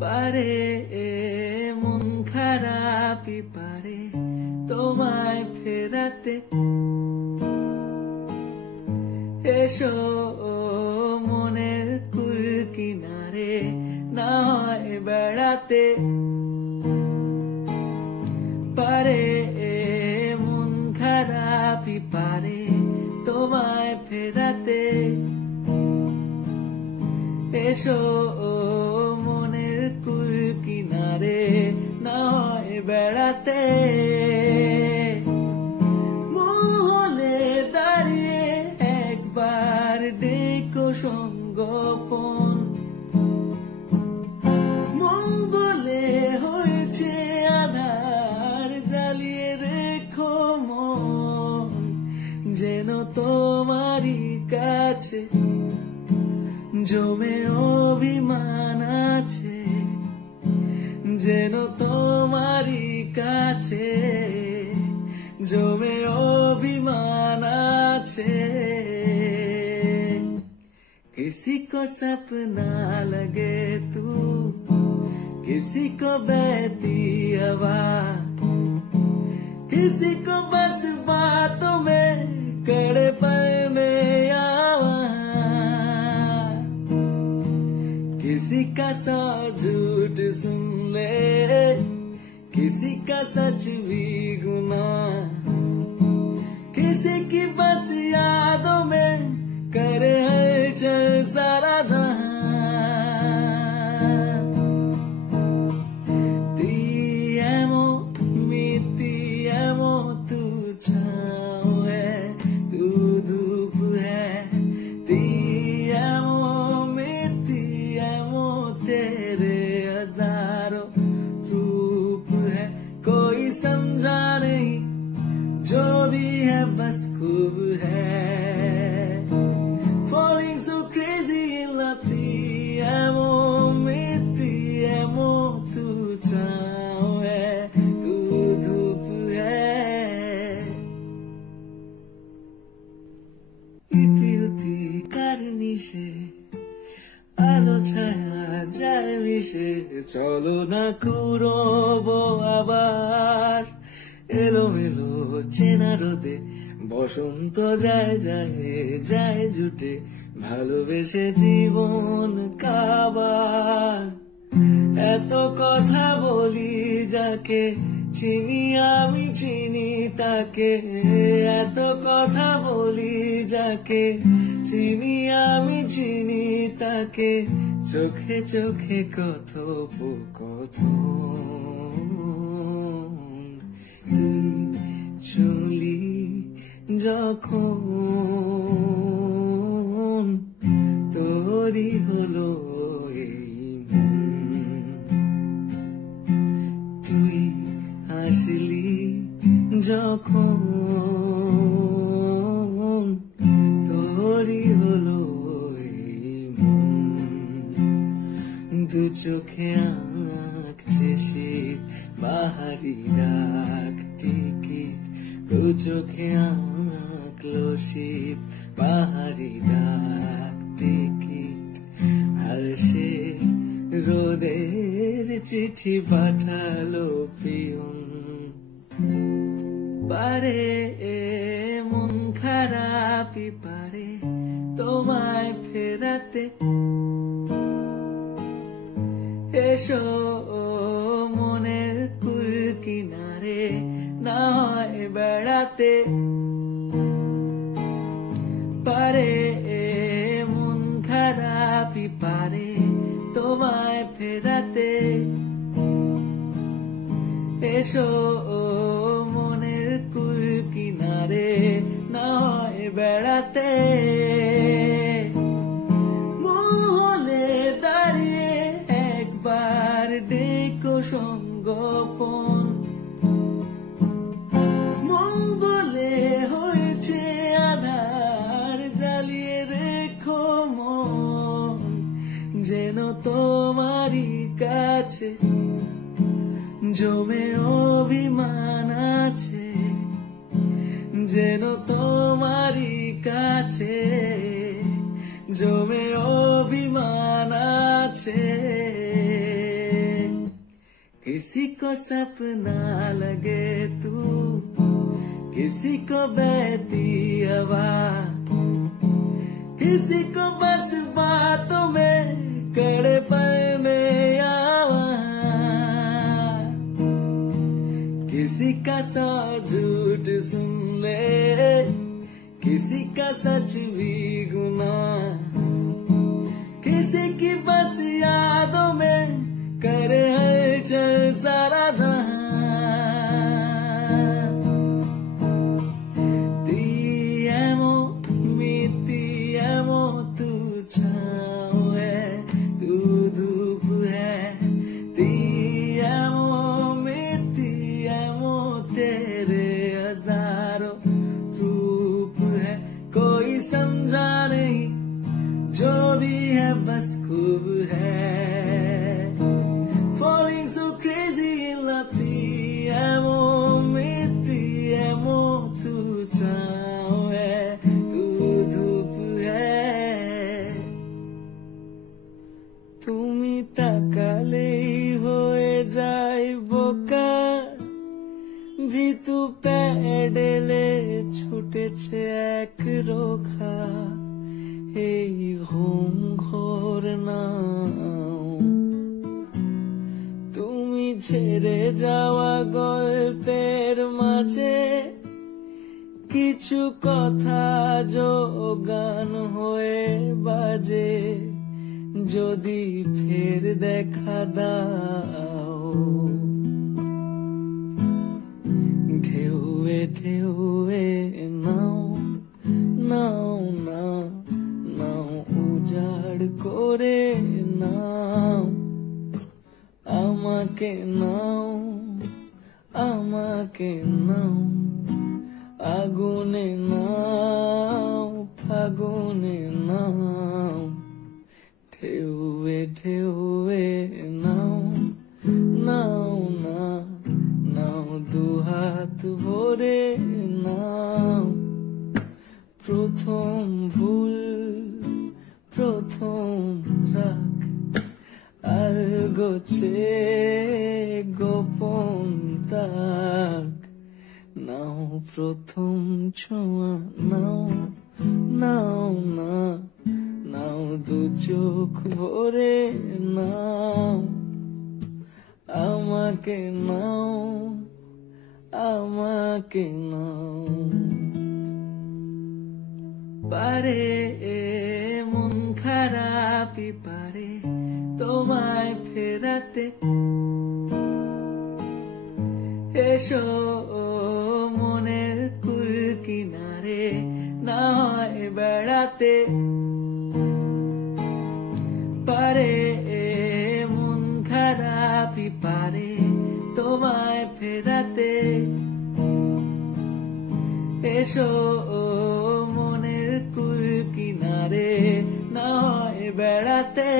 পারে মন খারাপই পারে তোমায় ফেরাতে। এসো মনের কুল কিনারে না হয় বেড়াতে। পারে মন খারাপই পারে তোমায় ফেরাতে। এসো মনের কুল কিনারে না হয় বেড়াতে। মহলে দাঁড়িয়ে একবার ডেকো সঙ্গোপন। মঙ্গলে হয়েছে আধার জ্বালিয়ে রেখো মন, যেন তোমারই কাছে জমে অভিমান আছে। যেন তোমারই কাছে জমে অভিমান আছে। किसी को सपना लगे तू, किसी को बहती हवा, किसी को बस बातों में कड़े पल में आवा। किसी का सौ झूठ सुन ले, किसी का सच भी गुनाह, किसी की बस यादों में करे हलचल सारा जहां। Ti amo, mi ti amo, tu छाँव है, तू धूप है। Ti amo, mi ti amo, तेरे हजारों रूप है। कोई समझा नहीं जो भी है बस खूब है। Falling so crazy in love, ti amo, mi ti amo, tu छाँव है, तू धूप है। इति उति करनी से আলো ছায়া যায় মিশে, চলো না কুড়োবো আবার এলোমেলো চেনা রোদে। বসন্ত যায় যায় যায় জুটে, ভালোবেসে জীবন কাবার। এত কথা বলি যাকে চিনি আমি চিনি তাকে। এত কথা বলি যাকে চিনি আমি চিনি তাকে। চোখে চোখে কথোপকথন, তুই ছুঁলি যখন তোরই হলো এই মন। তুই হাসলি যখন তোরই হলো এই মন। দু চোখে আঁকছে শীত বাহারি রাগ টিকিট। দু চোখে আঁকলো শীত বাহারি ডাক টিকিট। আর সে রোদের চিঠি পাঠালো পিয়ন। পারে মন খারাপই পারে তোমায় ফেরাতে। এসো মনের কুল কিনারে না হয় বেড়াতে। পারে মন খারাপই পারে তোমায় ফেরাতে। এসো মনের কুল কিনারে না হয় বেড়াতে। মহলে দাঁড়িয়ে একবার ডেকো সঙ্গোপন। মঙ্গলে হয়েছে আধার জ্বালিয়ে রেখো মন, যেন তোমারই কাছে জমে অভিমান আছে। যেন তোমারই কাছে জমে অভিমান আছে। किसी को सपना लगे तू, किसी को बहती हवा, किसी को बस बातों में कड़े पल में आवा, किसी का सौ झूठ सुन ले, किसी का सच भी गुना, किसी की बस यादों में करे हलचल सारा जहां। Ti amo, ti amo, तू छाँव है, तू धूप है। Ti amo, ti amo, तेरे हजारों रूप है। कोई समझा नहीं जो भी है बस खूब है। Falling so crazy in love, ti amo, ti amo, तू छाँव है, तू धूप है। তুমি তাকালেই হয়ে যায় বোকা, ভিতু প্যাডেলে ছুটেছে এক রোখা, এই ঘুম ঘোর নাও। তুমি ছেড়ে যাওয়া গল্পের মাঝে কিছু কথা যোগান হয়ে বাজে, যদি ফের দেখা দাও। ঢেউয়ে ঢেউয়ে নাও নাও নাও নাও, উজাড় করে নাও আমাকে, নাও আমাকে নাও, আগুনে নাও ফাগুনে নাও। ঢেউয়ে ঢেউয়ে নাও নাও না নাও, দুহাত ভরে নাও। প্রথম ভুল প্রথম রাগ, আলগোছে গোপন তাক। নাও প্রথম ছোঁয়া, নাও নাও না নাও, দু চোখ ভরে নাও আমাকে, নাও আমাকে নাও। পারে মন খারাপই পারে তোমায় ফেরাতে, এসো মনের কুল কিনারে না হয় বেড়াতে। পারে মন খারাপই পারে তোমায় ফেরাতে, এসো মনের কুল কিনারে না হয় বেড়াতে।